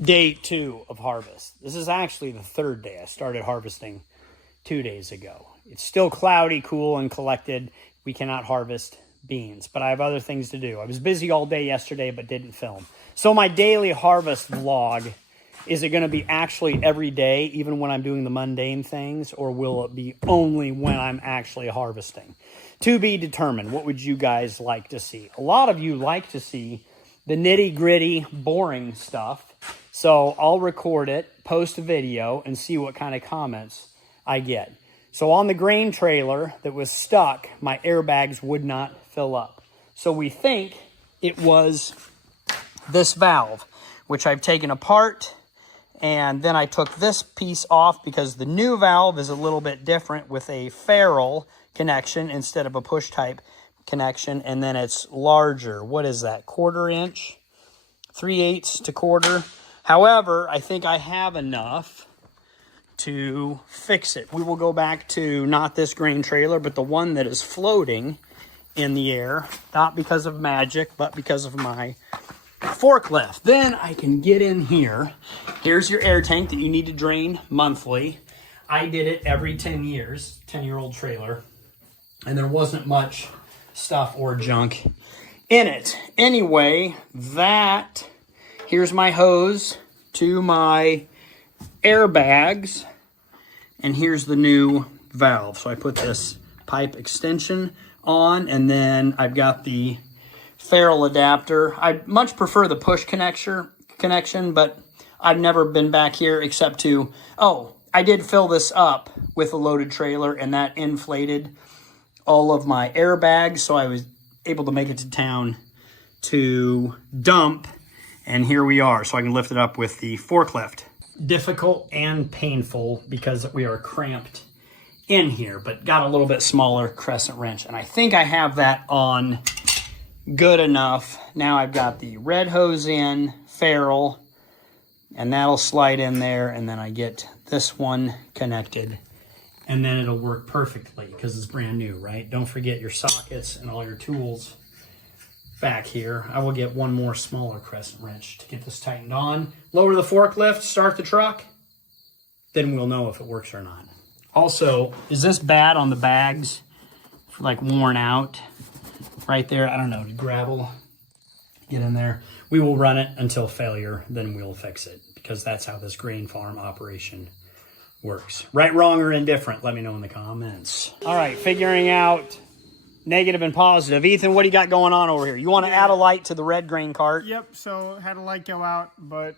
Day 2 of harvest. This is actually the 3rd day. I started harvesting 2 days ago. It's still cloudy, cool, and collected. We cannot harvest beans, but I have other things to do. I was busy all day yesterday, but didn't film. So my daily harvest vlog, is it going to be actually every day, even when I'm doing the mundane things, or will it be only when I'm actually harvesting? To be determined. What would you guys like to see? A lot of you like to see the nitty-gritty, boring stuff. So I'll record it, post a video, and see what kind of comments I get. So on the grain trailer that was stuck, my airbags would not fill up. So we think it was this valve, which I've taken apart, and then I took this piece off because the new valve is a little bit different with a ferrule connection instead of a push type connection, and then it's larger. What is that, 1/4 inch? 3/8 to 1/4. However, I think I have enough to fix it. We will go back to not this grain trailer, but the one that is floating in the air, not because of magic, but because of my forklift. Then I can get in here. Here's your air tank that you need to drain monthly. I did it every 10 years, 10-year-old trailer, and there wasn't much stuff or junk in it. Anyway, here's my hose to my airbags, and here's the new valve. So I put this pipe extension on, and then I've got the ferrule adapter. I much prefer the push connection, but I've never been back here except to, I did fill this up with a loaded trailer, and that inflated all of my airbags, so I was able to make it to town to dump, and here we are, so I can lift it up with the forklift. Difficult and painful because we are cramped in here, but got a little bit smaller crescent wrench, and I think I have that on good enough. Now I've got the red hose in, ferrule, and that'll slide in there, and then I get this one connected, and then it'll work perfectly because it's brand new, right? Don't forget your sockets and all your tools back here. I will get one more smaller crescent wrench to get this tightened on. Lower the forklift, start the truck, then we'll know if it works or not. Also, is this bad on the bags? Like worn out right there? I don't know, did gravel get in there? We will run it until failure, then we'll fix it, because that's how this grain farm operation works. Right, wrong, or indifferent, let me know in the comments. All right, figuring out negative and positive. Ethan, what do you got going on over here? You want to add a light to the red grain cart? Yep, so had a light go out, but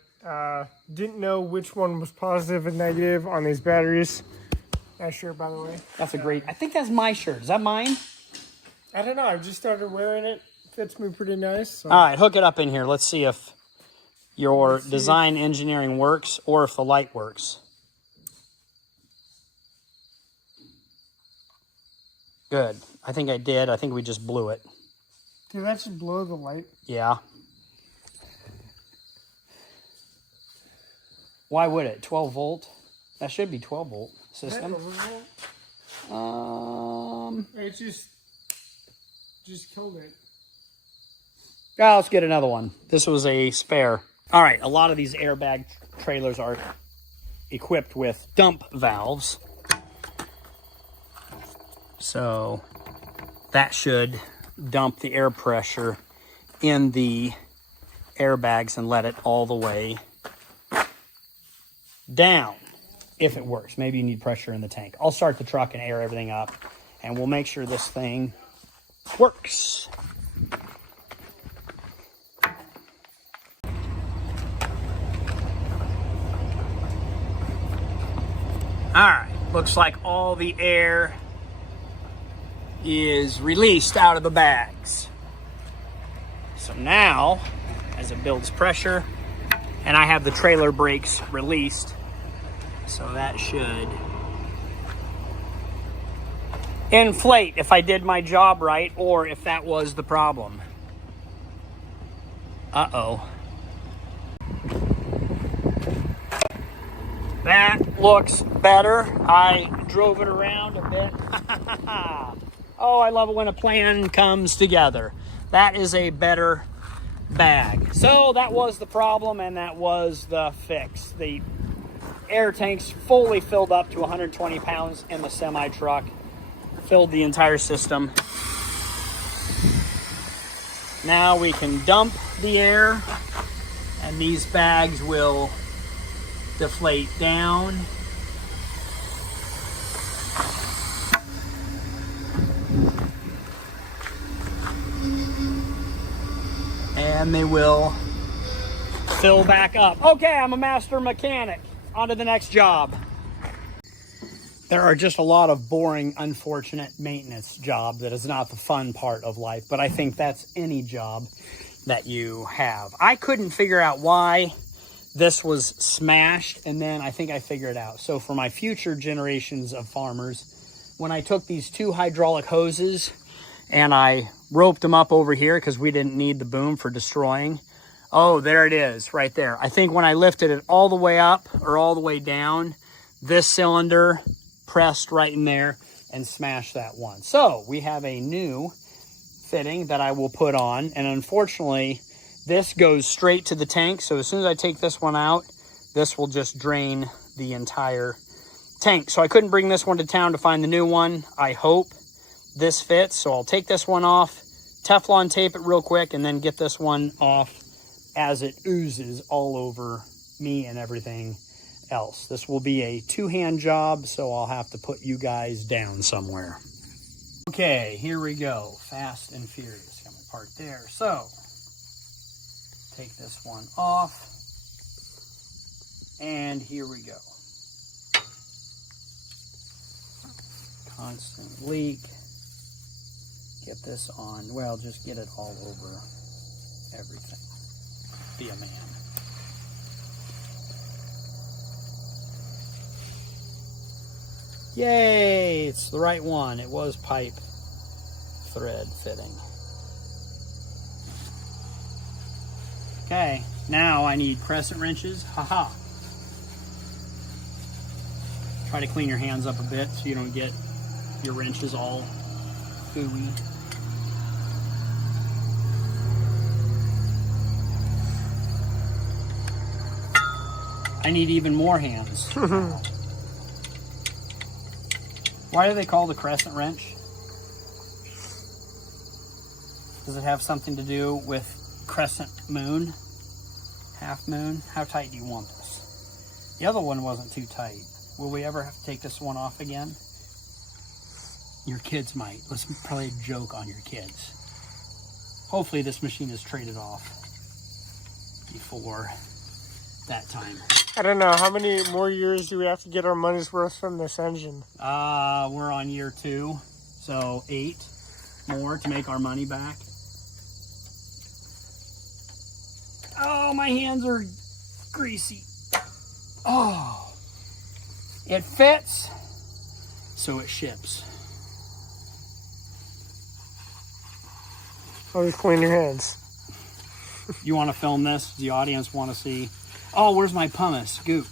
didn't know which one was positive and negative on these batteries. Nice shirt, by the way. That's a great, I think that's my shirt. Is that mine? I don't know, I've just started wearing it. Fits me pretty nice. So. All right, hook it up in here. Let's see if your design engineering works or if the light works. Good. I think I did. I think we just blew it. Did that just blow the light? Yeah. Why would it? 12 volt? That should be 12 volt system. It just killed it. Yeah, let's get another one. This was a spare. All right, a lot of these airbag trailers are equipped with dump valves. So that should dump the air pressure in the airbags and let it all the way down, if it works. Maybe you need pressure in the tank. I'll start the truck and air everything up, and we'll make sure this thing works. All right, looks like all the air is released out of the bags. So now, as it builds pressure, and I have the trailer brakes released, so that should inflate if I did my job right, or if that was the problem. Uh-oh. That looks better. I drove it around a bit. Oh, I love it when a plan comes together. That is a better bag. So that was the problem, and that was the fix. The air tank's fully filled up to 120 pounds in the semi truck. Filled the entire system. Now we can dump the air, and these bags will deflate down. And they will fill back up. Okay, I'm a master mechanic. On to the next job. There are just a lot of boring, unfortunate maintenance jobs that is not the fun part of life, but I think that's any job that you have. I couldn't figure out why this was smashed, and then I think I figured it out. So for my future generations of farmers, when I took these 2 hydraulic hoses and I roped them up over here because we didn't need the boom for destroying. Oh, there it is right there. I think when I lifted it all the way up or all the way down, this cylinder pressed right in there and smashed that one. So we have a new fitting that I will put on, and unfortunately this goes straight to the tank. So as soon as I take this one out, this will just drain the entire tank. So I couldn't bring this one to town to find the new one. I hope this fits, so I'll take this one off, Teflon tape it real quick, and then get this one off as it oozes all over me and everything else. This will be a 2-hand job, so I'll have to put you guys down somewhere. Okay, here we go. Fast and furious. Got my part there. So, take this one off. And here we go. Constant leak. Get this on. Well, just get it all over everything. Be a man. Yay! It's the right one. It was pipe thread fitting. Okay, now I need crescent wrenches. Haha. Try to clean your hands up a bit so you don't get your wrenches all gooey. I need even more hands. Why do they call the crescent wrench? Does it have something to do with crescent moon? Half moon? How tight do you want this? The other one wasn't too tight. Will we ever have to take this one off again? Your kids might. Let's probably joke on your kids. Hopefully this machine is traded off before that time. I don't know. How many more years do we have to get our money's worth from this engine? We're on year 2, so 8 more to make our money back. Oh, my hands are greasy. Oh, it fits, so it ships. Always clean your hands. You want to film this? The audience want to see? Oh, where's my pumice goop?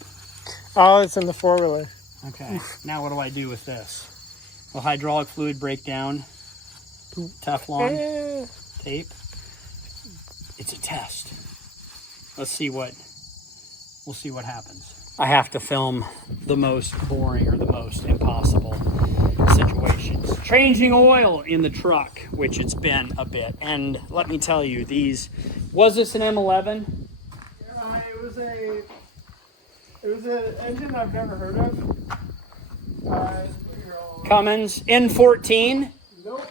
Oh, it's in the 4-wheeler. Okay, now what do I do with this? Will hydraulic fluid break down? Teflon tape? It's a test. We'll see what happens. I have to film the most boring or the most impossible situations. Changing oil in the truck, which it's been a bit. And let me tell you, was this an M11? It was an engine I've never heard of. Cummins N14? Nope.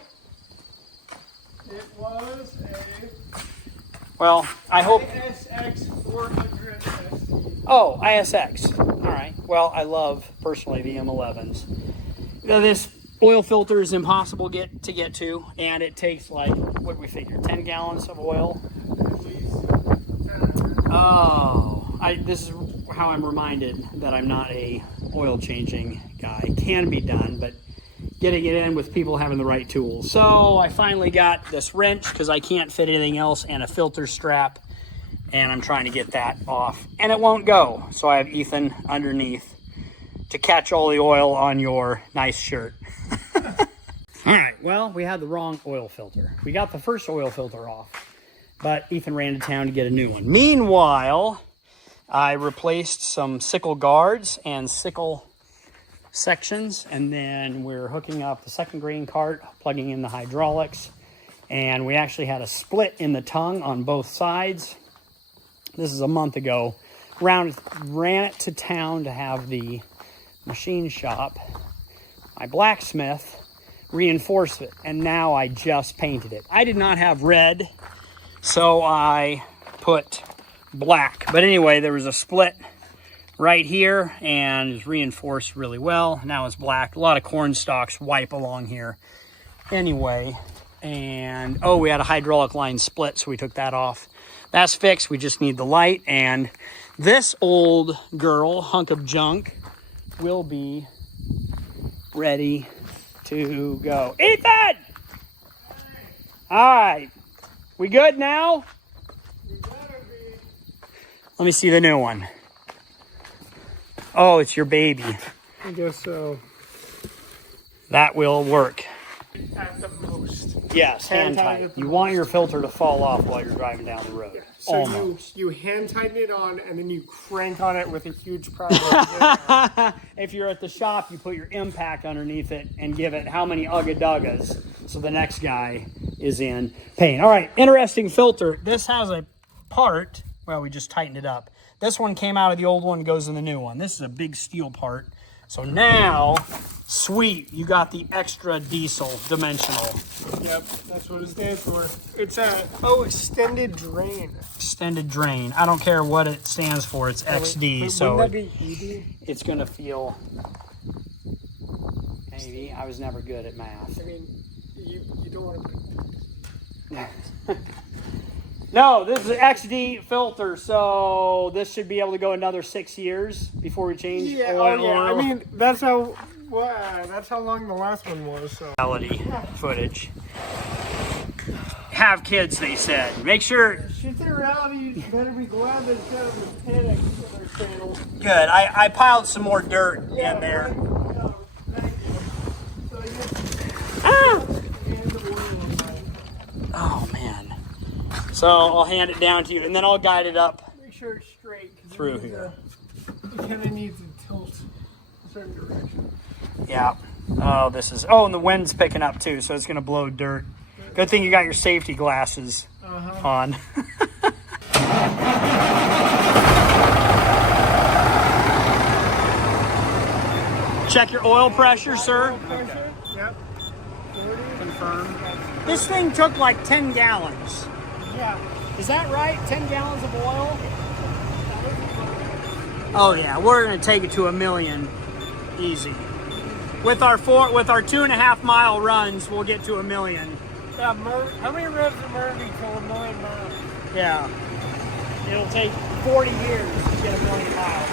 It was a... Well, I hope... ISX 400 ST. Oh, ISX. All right. Well, I love, personally, the M11s. Now, this oil filter is impossible to get to, and it takes, like, what do we figure, 10 gallons of oil? At least 10. Oh, this is how I'm reminded that I'm not a oil changing guy. It can be done, but getting it in with people having the right tools. So I finally got this wrench because I can't fit anything else, and a filter strap, and I'm trying to get that off, and it won't go. So I have Ethan underneath to catch all the oil on your nice shirt. All right, well, we had the wrong oil filter. We got the first oil filter off. but Ethan ran to town to get a new one. Meanwhile, I replaced some sickle guards and sickle sections, and then we're hooking up the second grain cart, plugging in the hydraulics, and we actually had a split in the tongue on both sides. This is a month ago. Ran it to town to have the machine shop, my blacksmith, reinforce it, and now I just painted it. I did not have red, so I put black. But anyway, there was a split right here and it's reinforced really well. Now it's black. A lot of corn stalks wipe along here. Anyway, and oh, we had a hydraulic line split, so we took that off. That's fixed. We just need the light, and this old girl, hunk of junk, will be ready to go. Ethan! All right. We good now? Let me see the new one. Oh, it's your baby. I guess so. That will work. At the most. Yes, hand tight. You want your filter to fall off while you're driving down the road. So almost. you hand tighten it on, and then you crank on it with a huge pressure. If you're at the shop, you put your impact underneath it and give it how many ugga-duggas so the next guy is in pain. All right, interesting filter. This has a part, well, we just tightened it up. This one came out of the old one, goes in the new one. This is a big steel part. So now, sweet, you got the extra diesel dimensional. Yep, that's what it stands for. It's extended drain. Extended drain. I don't care what it stands for. It's XD. So wouldn't that be easy? It's going to feel, maybe. I was never good at math. I mean, you don't want to... No, this is an XD filter, so this should be able to go another 6 years before we change oil. I mean, that's how long the last one was. So. Reality footage. Have kids, they said. Make sure. Shit, in reality, you better be glad there's kind of a panic in their channel. Good. I piled some more dirt in there. Oh man. So I'll hand it down to you, and then I'll guide it up. Make sure it's straight through here. It kind of needs to tilt a certain direction. Yeah. Oh, this is. Oh, and the wind's picking up too, so it's gonna blow dirt. Good thing you got your safety glasses on. Check your oil pressure, sir. Oil pressure? Yep. Confirm. This thing took like 10 gallons. Yeah. Is that right? 10 gallons of oil? Oh yeah, we're gonna take it to 1 million, easy. With our 2.5 mile runs, we'll get to 1 million. Yeah, how many revs of Murphy till 1 million miles? Yeah. It'll take 40 years to get 1 million miles.